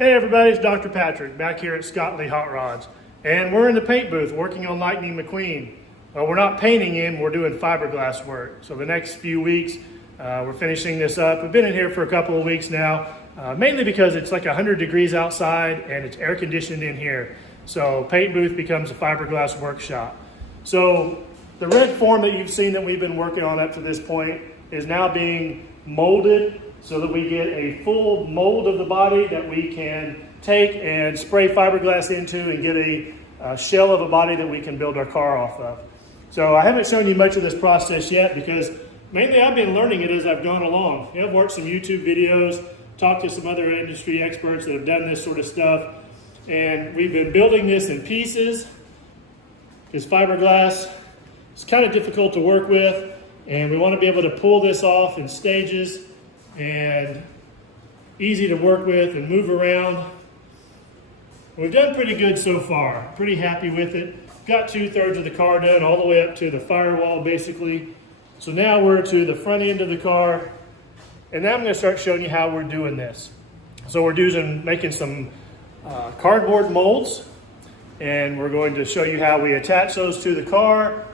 Hey everybody, it's Dr. Patrick back here at Scott Lee Hot Rods. And we're in the paint booth working on Lightning McQueen. We're not painting him, we're doing fiberglass work. So the next few weeks, we're finishing this up. We've been in here for a couple of weeks now, mainly because it's like 100 degrees outside and it's air conditioned in here. So paint booth becomes a fiberglass workshop. So the red form that you've seen that we've been working on up to this point is now being molded so that we get a full mold of the body that we can take and spray fiberglass into and get a shell of a body that we can build our car off of. So I haven't shown you much of this process yet because mainly I've been learning it as I've gone along. I've watched some YouTube videos, talked to some other industry experts that have done this sort of stuff, and we've been building this in pieces. This fiberglass is kind of difficult to work with, and we want to be able to pull this off in stages and easy to work with and move around. We've done pretty good so far, pretty happy with it. Got 2/3 of the car done all the way up to the firewall basically. So now we're to the front end of the car, and now I'm going to start showing you how we're doing this. So we're making some cardboard molds, and we're going to show you how we attach those to the car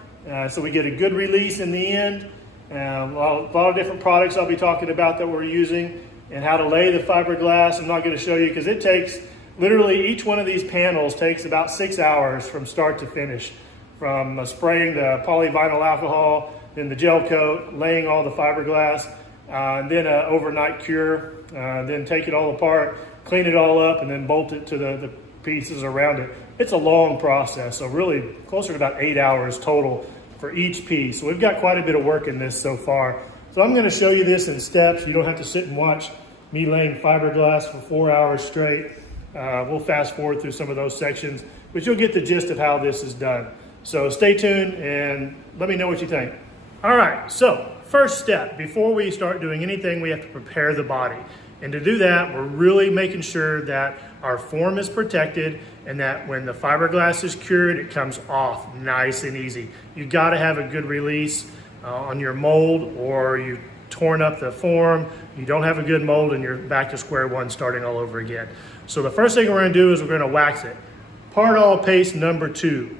so we get a good release in the end. A lot of different products I'll be talking about that we're using and how to lay the fiberglass. I'm not going to show you because it takes, literally each one of these panels takes about 6 hours from start to finish. From spraying the polyvinyl alcohol, then the gel coat, laying all the fiberglass, and then an overnight cure, then take it all apart, clean it all up, and then bolt it to the pieces around it. It's a long process, so really closer to about 8 hours total for each piece. So we've got quite a bit of work in this so far. So I'm going to show you this in steps. You don't have to sit and watch me laying fiberglass for 4 hours straight. We'll fast forward through some of those sections, but you'll get the gist of how this is done. So stay tuned and let me know what you think. All right, so first step, before we start doing anything, we have to prepare the body. And to do that, we're really making sure that our form is protected and that when the fiberglass is cured, it comes off nice and easy. You gotta have a good release on your mold, or you've torn up the form, you don't have a good mold, and you're back to square one starting all over again. So the first thing we're gonna do is we're gonna wax it. Part all paste number 2.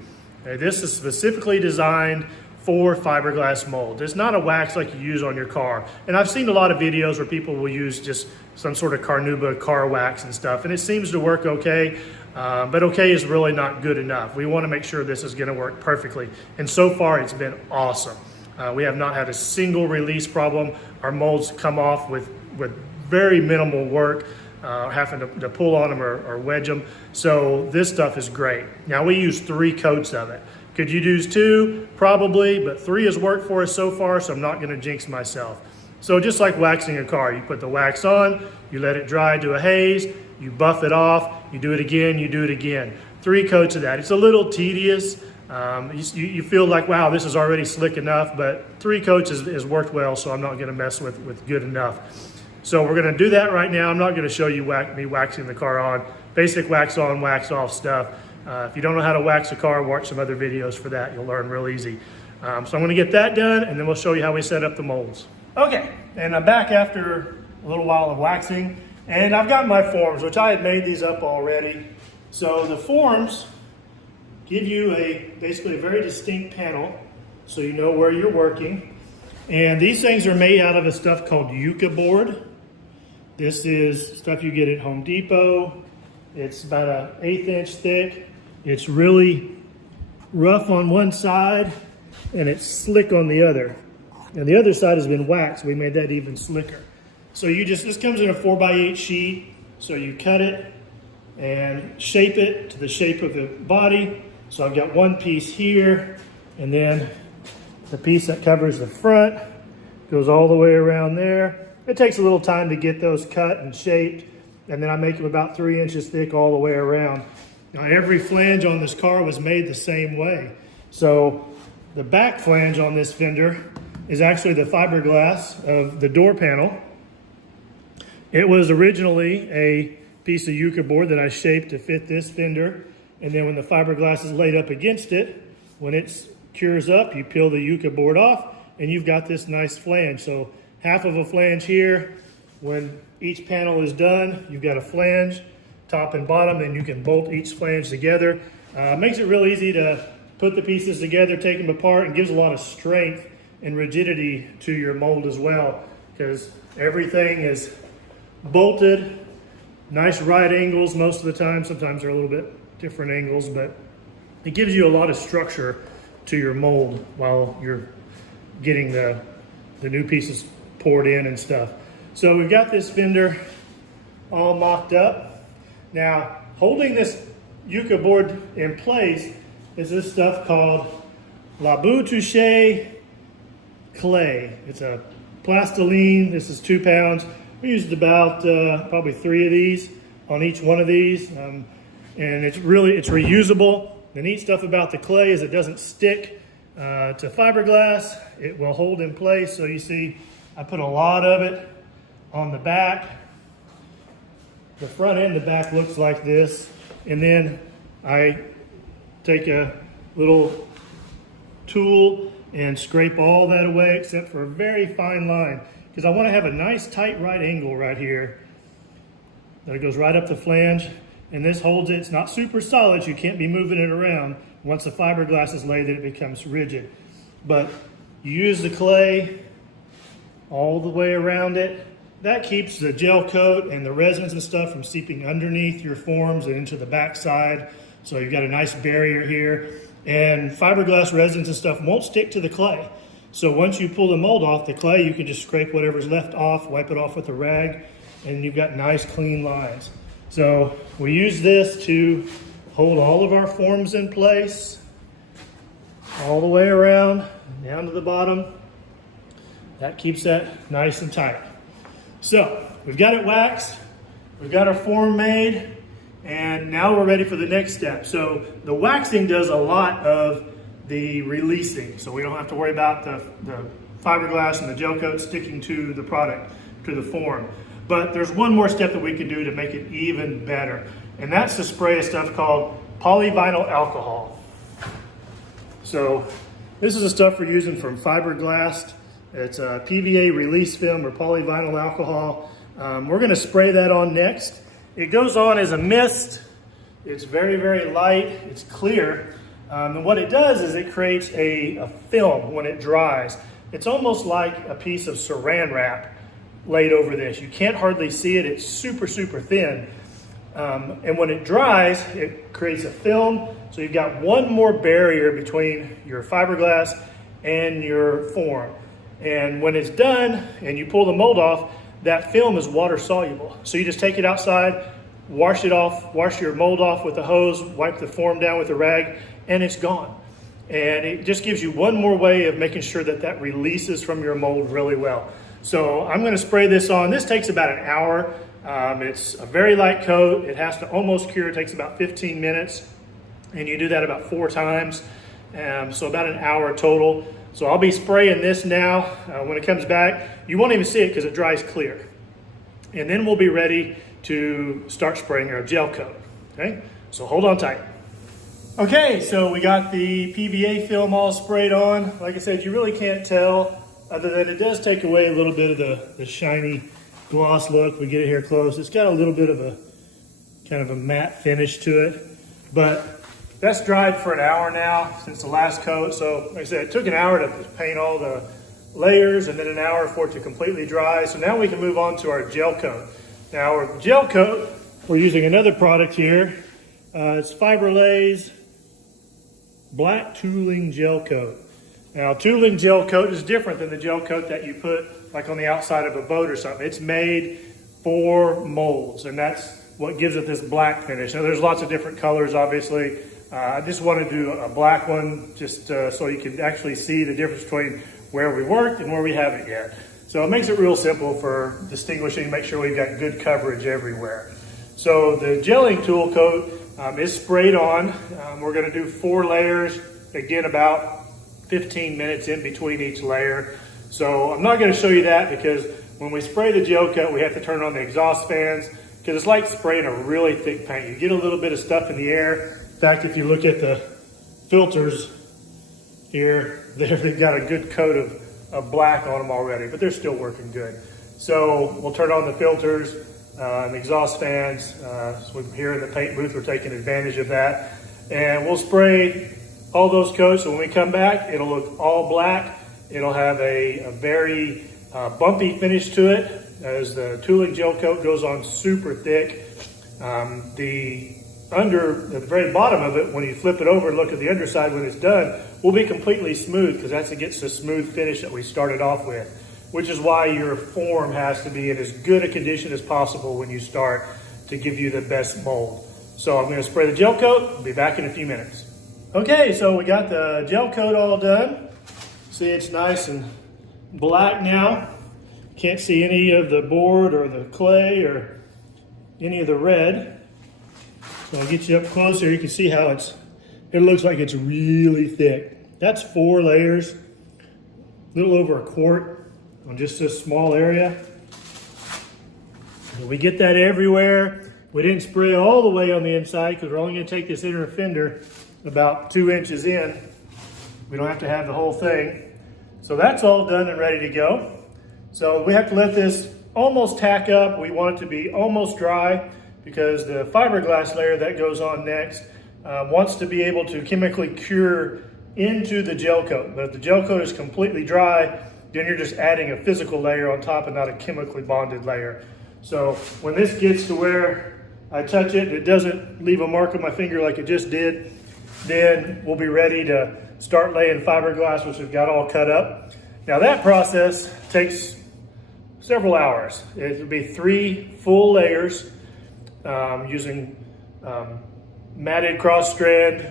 Okay, this is specifically designed for fiberglass mold. It's not a wax like you use on your car. And I've seen a lot of videos where people will use just some sort of Carnauba car wax and stuff, and it seems to work okay, but okay is really not good enough. We wanna make sure this is gonna work perfectly. And so far it's been awesome. We have not had a single release problem. Our molds come off with very minimal work, having to pull on them or wedge them. So this stuff is great. Now we use 3 coats of it. Could you use 2? Probably, but 3 has worked for us so far, so I'm not gonna jinx myself. So just like waxing a car, you put the wax on, you let it dry to a haze, you buff it off, you do it again, you do it again. 3 coats of that. It's a little tedious. You feel like, wow, this is already slick enough, but 3 coats has worked well, so I'm not gonna mess with good enough. So we're gonna do that right now. I'm not gonna show you me waxing the car on. Basic wax on, wax off stuff. If you don't know how to wax a car, watch some other videos for that. You'll learn real easy. So I'm gonna get that done, and then we'll show you how we set up the molds. Okay, and I'm back after a little while of waxing, and I've got my forms, which I had made these up already. So the forms give you basically a very distinct panel, so you know where you're working. And these things are made out of a stuff called yucca board. This is stuff you get at Home Depot. It's about an 1/8 inch thick. It's really rough on one side and it's slick on the other. And the other side has been waxed. We made that even slicker. So this comes in a 4x8 sheet. So you cut it and shape it to the shape of the body. So I've got one piece here, and then the piece that covers the front goes all the way around there. It takes a little time to get those cut and shaped, and then I make them about 3 inches thick all the way around. Now every flange on this car was made the same way. So the back flange on this fender is actually the fiberglass of the door panel. It was originally a piece of yucca board that I shaped to fit this fender. And then when the fiberglass is laid up against it, when it cures up, you peel the yucca board off and you've got this nice flange. So half of a flange here. When each panel is done, you've got a flange. top and bottom, then you can bolt each flange together. Makes it real easy to put the pieces together, take them apart, and gives a lot of strength and rigidity to your mold as well, because everything is bolted, nice right angles most of the time. Sometimes they're a little bit different angles, but it gives you a lot of structure to your mold while you're getting the new pieces poured in and stuff. So we've got this fender all mocked up. Now, holding this Yucca board in place is this stuff called La Touche clay. It's a plastiline. This is 2 pounds. We used about probably 3 of these on each one of these. And it's reusable. The neat stuff about the clay is it doesn't stick to fiberglass. It will hold in place. So you see, I put a lot of it on the back. The front and the back looks like this. And then I take a little tool and scrape all that away except for a very fine line, because I want to have a nice tight right angle right here that goes right up the flange, and this holds it. It's not super solid, so you can't be moving it around. Once the fiberglass is laid, then it becomes rigid. But you use the clay all the way around it. That keeps the gel coat and the resins and stuff from seeping underneath your forms and into the backside. So you've got a nice barrier here. And fiberglass resins and stuff won't stick to the clay. So once you pull the mold off the clay, you can just scrape whatever's left off, wipe it off with a rag, and you've got nice clean lines. So we use this to hold all of our forms in place, all the way around, down to the bottom. That keeps that nice and tight. So we've got it waxed, we've got our form made, and now we're ready for the next step. So the waxing does a lot of the releasing, so we don't have to worry about the fiberglass and the gel coat sticking to the product, to the form. But there's one more step that we can do to make it even better, and that's to spray a stuff called polyvinyl alcohol. So this is the stuff we're using from Fiberglass. It's a PVA release film or polyvinyl alcohol. We're going to spray that on next. It goes on as a mist. It's very, very light. It's clear. And what it does is it creates a film when it dries. It's almost like a piece of saran wrap laid over this. You can't hardly see it. It's super, super thin. And when it dries, it creates a film. So you've got one more barrier between your fiberglass and your form. And when it's done and you pull the mold off, that film is water soluble. So you just take it outside, wash it off, wash your mold off with a hose, wipe the form down with a rag, and it's gone. And it just gives you one more way of making sure that that releases from your mold really well. So I'm going to spray this on. This takes about an hour. It's a very light coat. It has to almost cure. It takes about 15 minutes. And you do that about 4 times. So about an hour total. So I'll be spraying this now. When it comes back, you won't even see it because it dries clear. And then we'll be ready to start spraying our gel coat. Okay, so hold on tight. Okay, so we got the PVA film all sprayed on. Like I said, you really can't tell, other than it does take away a little bit of the shiny gloss look. We get it here close. It's got a little bit of a kind of a matte finish to it, but that's dried for an hour now since the last coat. So like I said, it took an hour to paint all the layers and then an hour for it to completely dry. So now we can move on to our gel coat. Now our gel coat, we're using another product here. It's Fiberglass Black Tooling Gel Coat. Now tooling gel coat is different than the gel coat that you put like on the outside of a boat or something. It's made for molds, and that's what gives it this black finish. Now there's lots of different colors, obviously. I just want to do a black one just so you can actually see the difference between where we worked and where we haven't yet. So it makes it real simple for distinguishing, make sure we've got good coverage everywhere. So the gelling tool coat is sprayed on. We're going to do 4 layers, again about 15 minutes in between each layer. So I'm not going to show you that because when we spray the gel coat, we have to turn on the exhaust fans because it's like spraying a really thick paint. You get a little bit of stuff in the air. In fact, if you look at the filters here, they've got a good coat of black on them already, but they're still working good. So we'll turn on the filters, and exhaust fans. So here in the paint booth, we're taking advantage of that. And we'll spray all those coats, so when we come back, it'll look all black. It'll have a very bumpy finish to it as the tooling gel coat goes on super thick. At the very bottom of it, when you flip it over and look at the underside when it's done, will be completely smooth because that's against the smooth finish that we started off with, which is why your form has to be in as good a condition as possible when you start to give you the best mold. So I'm going to spray the gel coat. I'll be back in a few minutes. Okay, so we got the gel coat all done. See, it's nice and black now. Can't see any of the board or the clay or any of the red. So I'll get you up closer. You can see how it looks like it's really thick. That's 4 layers, a little over a quart on just this small area. And we get that everywhere. We didn't spray all the way on the inside because we're only going to take this inner fender about 2 inches in. We don't have to have the whole thing. So that's all done and ready to go. So we have to let this almost tack up. We want it to be almost dry because the fiberglass layer that goes on next wants to be able to chemically cure into the gel coat. But if the gel coat is completely dry, then you're just adding a physical layer on top and not a chemically bonded layer. So when this gets to where I touch it, it doesn't leave a mark on my finger like it just did, then we'll be ready to start laying fiberglass, which we've got all cut up. Now that process takes several hours. It'll be 3 full layers using matted cross-strand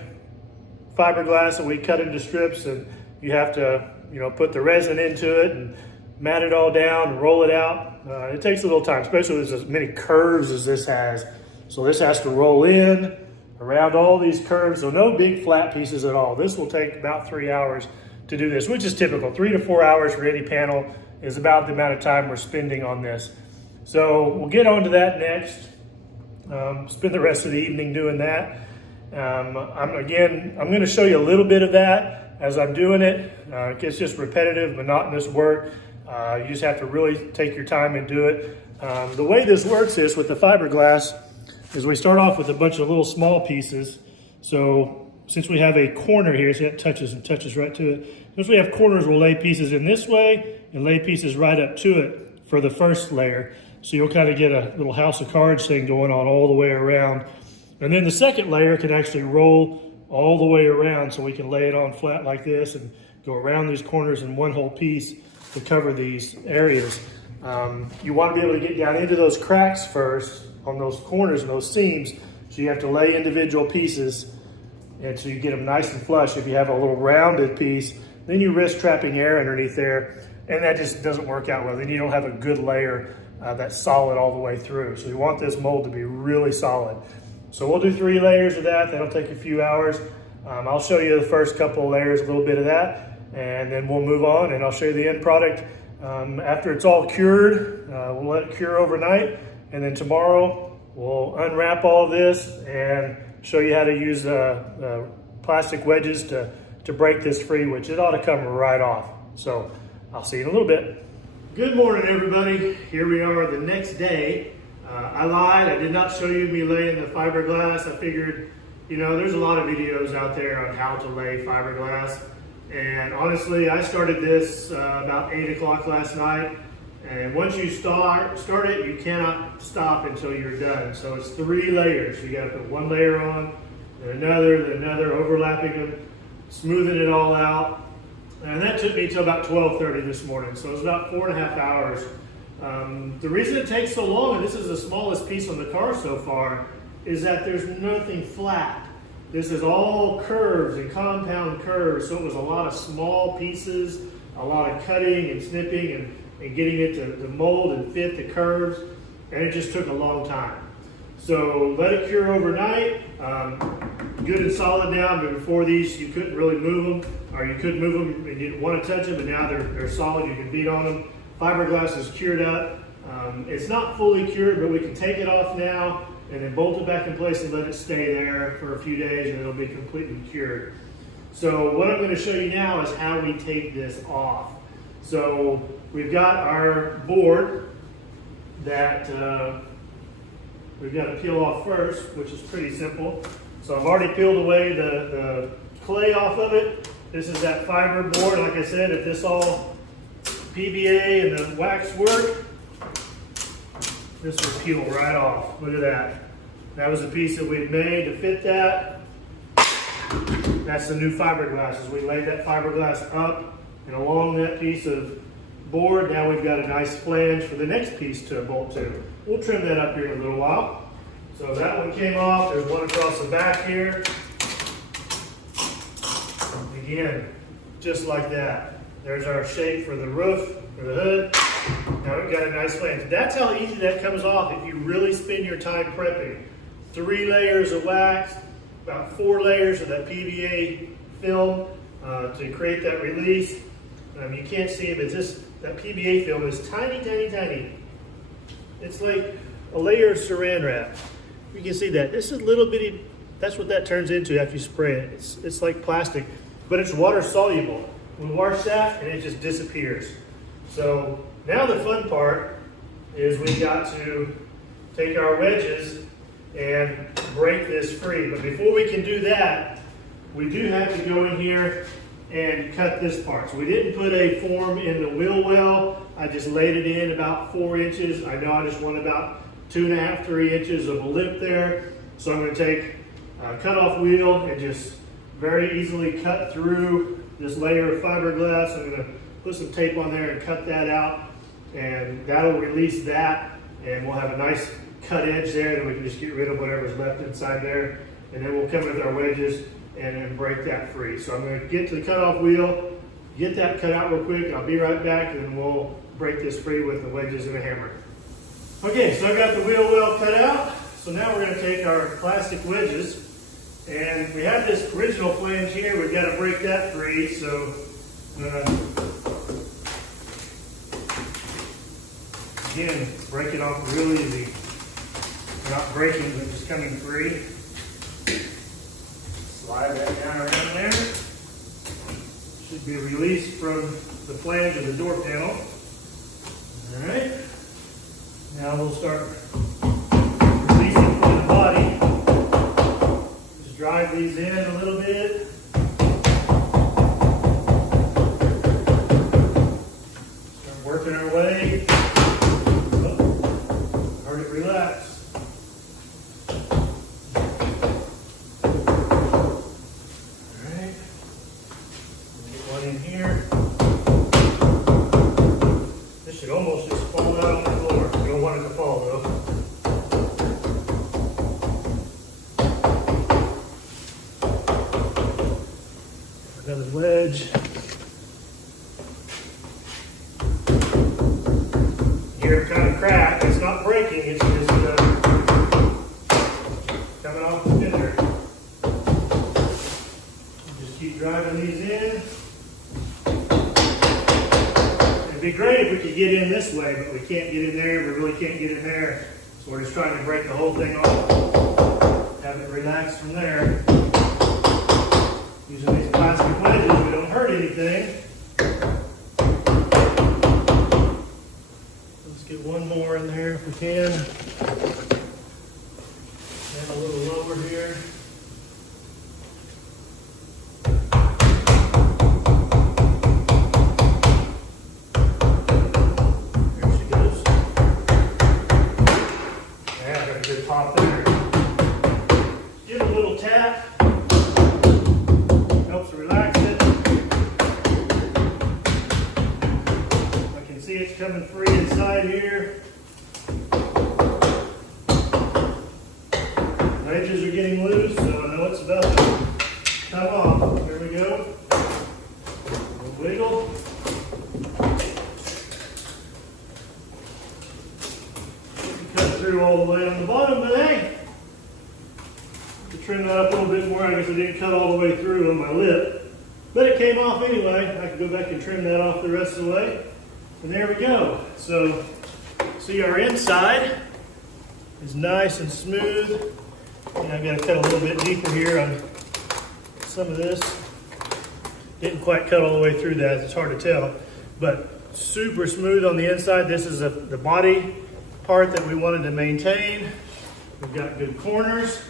fiberglass that we cut into strips, and you have to put the resin into it and mat it all down and roll it out. It takes a little time, especially with as many curves as this has. So this has to roll in around all these curves, so no big flat pieces at all. This will take about 3 hours to do this, which is typical. 3 to 4 hours for any panel is about the amount of time we're spending on this. So we'll get on to that next. Spend the rest of the evening doing that. I'm going to show you a little bit of that as I'm doing it. It's just repetitive, monotonous work. You just have to really take your time and do it. The way this works is with the fiberglass is we start off with a bunch of little small pieces. So since we have a corner here, see that touches right to it. Since we have corners, we'll lay pieces in this way and lay pieces right up to it for the first layer. So you'll kind of get a little house of cards thing going on all the way around. And then the second layer can actually roll all the way around, so we can lay it on flat like this and go around these corners in one whole piece to cover these areas. You want to be able to get down into those cracks first on those corners and those seams, so you have to lay individual pieces, and so you get them nice and flush. If you have a little rounded piece, then you risk trapping air underneath there, and that just doesn't work out well. Then you don't have a good layer that's solid all the way through. So you want this mold to be really solid. So we'll do 3 layers of that. That'll take a few hours. I'll show you the first couple of layers, a little bit of that, and then we'll move on and I'll show you the end product. After it's all cured, we'll let it cure overnight, and then tomorrow we'll unwrap all of this and show you how to use plastic wedges to break this free, which it ought to come right off. So I'll see you in a little bit. Good morning, everybody. Here we are the next day. I lied. I did not show you me laying the fiberglass. I figured, there's a lot of videos out there on how to lay fiberglass. And honestly, I started this about 8 o'clock last night. And once you start it, you cannot stop until you're done. So it's 3 layers. You got to put 1 layer on, then another, overlapping them, smoothing it all out. And that took me till about 12:30 this morning. So it was about 4.5 hours. The reason it takes so long, and this is the smallest piece on the car so far, is that there's nothing flat. This is all curves and compound curves, so it was a lot of small pieces, a lot of cutting and snipping and getting it to mold and fit the curves, and it just took a long time. So let it cure overnight, good and solid now, but before these you couldn't really move them, or you could move them and you didn't want to touch them, but now they're solid, you can beat on them. Fiberglass is cured up. It's not fully cured, but we can take it off now and then bolt it back in place and let it stay there for a few days, and it'll be completely cured. So what I'm going to show you now is how we take this off. So we've got our board that we've got to peel off first, which is pretty simple. So I've already peeled away the clay off of it. This is that fiber board. Like I said, if this all PVA and the wax work, this will peel right off. Look at that. That was a piece that we made to fit that. That's the new fiberglass. As we laid that fiberglass up and along that piece of board, now we've got a nice flange for the next piece to bolt to. We'll trim that up here in a little while. So that one came off. There's one across the back here. Again, just like that. There's our shape for the roof, for the hood. Now we've got a nice flange. That's how easy that comes off if you really spend your time prepping. 3 layers of wax, about 4 layers of that PVA film to create that release. You can't see it, but that PVA film is tiny, tiny, tiny. It's like a layer of saran wrap. You can see that. This is little bitty, that's what that turns into after you spray it. It's like plastic, but it's water soluble. We wash that and it just disappears. So now the fun part is we got to take our wedges and break this free. But before we can do that, we do have to go in here and cut this part. So we didn't put a form in the wheel well. I just laid it in about 4 inches. I know I just want about 2.5, 3 inches of a lip there. So I'm going to take a cutoff wheel and just very easily cut through this layer of fiberglass. I'm going to put some tape on there and cut that out, and that'll release that, and we'll have a nice cut edge there that we can just get rid of whatever's left inside there, and then we'll come with our wedges and then break that free. So I'm going to get to the cutoff wheel, get that cut out real quick. I'll be right back, and then we'll break this free with the wedges and a hammer. Okay, so I got the wheel well cut out. So now we're going to take our plastic wedges, and we have this original flange here. We've got to break that free. So again, break it off real easy. Not breaking, but just coming free. Slide that down around there. Should be released from the flange of the door panel. All right. Now we'll start releasing from the body. Just drive these in a little bit. Start working our way. Oh, heard it relax. In here. This should almost just fall out on the floor. We don't want it to fall though. Another wedge. Here it kind of cracked. It's not breaking, it's just coming off the fender. Just keep driving these in. It'd be great if we could get in this way, but we can't get in there. We really can't get in there. So we're just trying to break the whole thing off. Have it relax from there. Using these plastic wedges, we don't hurt anything. Let's get one more in there if we can. And a little lower here. Pop there. Give it a little tap. Helps relax it. I can see it's coming free inside here. Wedges are getting loose, so I know it's about to come off. Here we go. A wiggle. Through all the way on the bottom, but hey, to trim that up a little bit more. I guess I didn't cut all the way through on my lip, but it came off anyway. I can go back and trim that off the rest of the way, and there we go. So see, our inside is nice and smooth, and I've got to cut a little bit deeper here on some of this. Didn't quite cut all the way through that. It's hard to tell, but super smooth on the inside. This is the body part that we wanted to maintain. We've got good corners.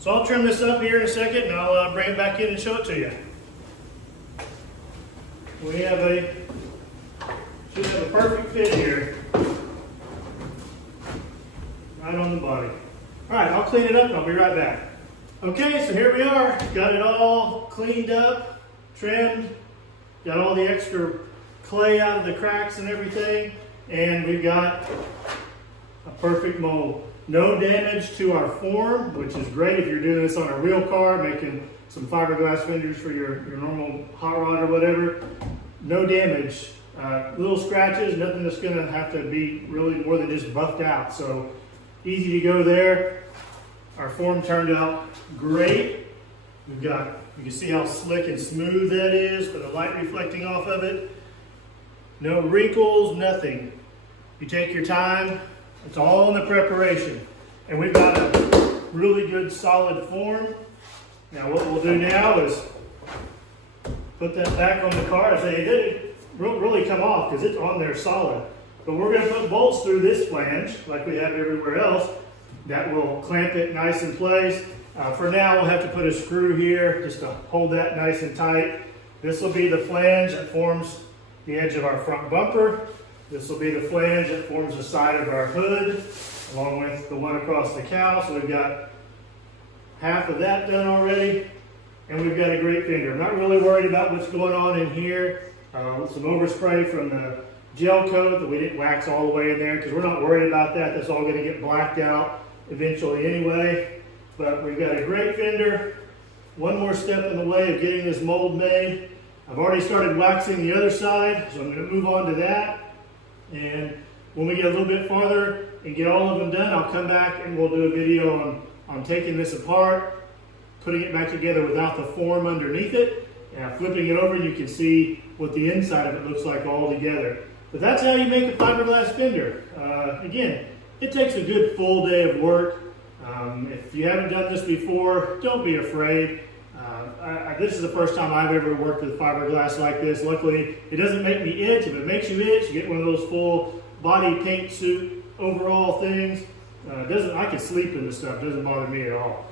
So I'll trim this up here in a second and I'll bring it back in and show it to you. We have should have a perfect fit here. Right on the body. All right, I'll clean it up and I'll be right back. Okay, so here we are. Got it all cleaned up, trimmed, got all the extra clay out of the cracks and everything, and we've got a perfect mold. No damage to our form, which is great if you're doing this on a real car, making some fiberglass fenders for your normal hot rod or whatever. No damage. Little scratches, nothing that's going to have to be really more than just buffed out. So easy to go there. Our form turned out great. You can see how slick and smooth that is with the light reflecting off of it. No wrinkles, nothing. You take your time. It's all in the preparation. And we've got a really good solid form. Now what we'll do now is put that back on the car. It didn't really come off because it's on there solid. But we're going to put bolts through this flange like we have everywhere else. That will clamp it nice in place. For now, we'll have to put a screw here just to hold that nice and tight. This will be the flange that forms the edge of our front bumper. This will be the flange that forms the side of our hood, along with the one across the cowl. So we've got half of that done already, and we've got a great fender. I'm not really worried about what's going on in here. Some overspray from the gel coat that we didn't wax all the way in there because we're not worried about that. That's all going to get blacked out eventually anyway. But we've got a great fender. One more step in the way of getting this mold made. I've already started waxing the other side, so I'm going to move on to that. And when we get a little bit farther and get all of them done, I'll come back and we'll do a video on taking this apart, putting it back together without the form underneath it, and flipping it over, and you can see what the inside of it looks like all together. But that's how you make a fiberglass fender. Again, it takes a good full day of work. If you haven't done this before, don't be afraid. This is the first time I've ever worked with fiberglass like this. Luckily, it doesn't make me itch. If it makes you itch, you get one of those full body paint suit overall things. I can sleep in this stuff. It doesn't bother me at all.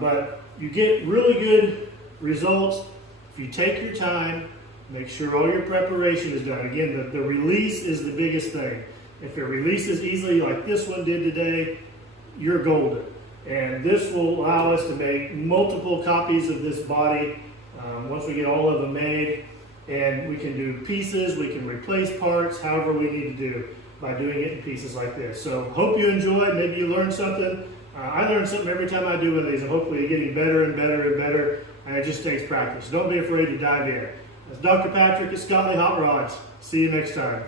But you get really good results if you take your time, make sure all your preparation is done. Again, the release is the biggest thing. If it releases easily like this one did today, you're golden. And this will allow us to make multiple copies of this body once we get all of them made. And we can do pieces, we can replace parts, however we need to do by doing it in pieces like this. So hope you enjoyed, maybe you learned something. I learn something every time I do one of these, and hopefully you're getting better and better and better, and it just takes practice. Don't be afraid to dive in. That's Dr. Patrick at Scottley Hot Rods. See you next time.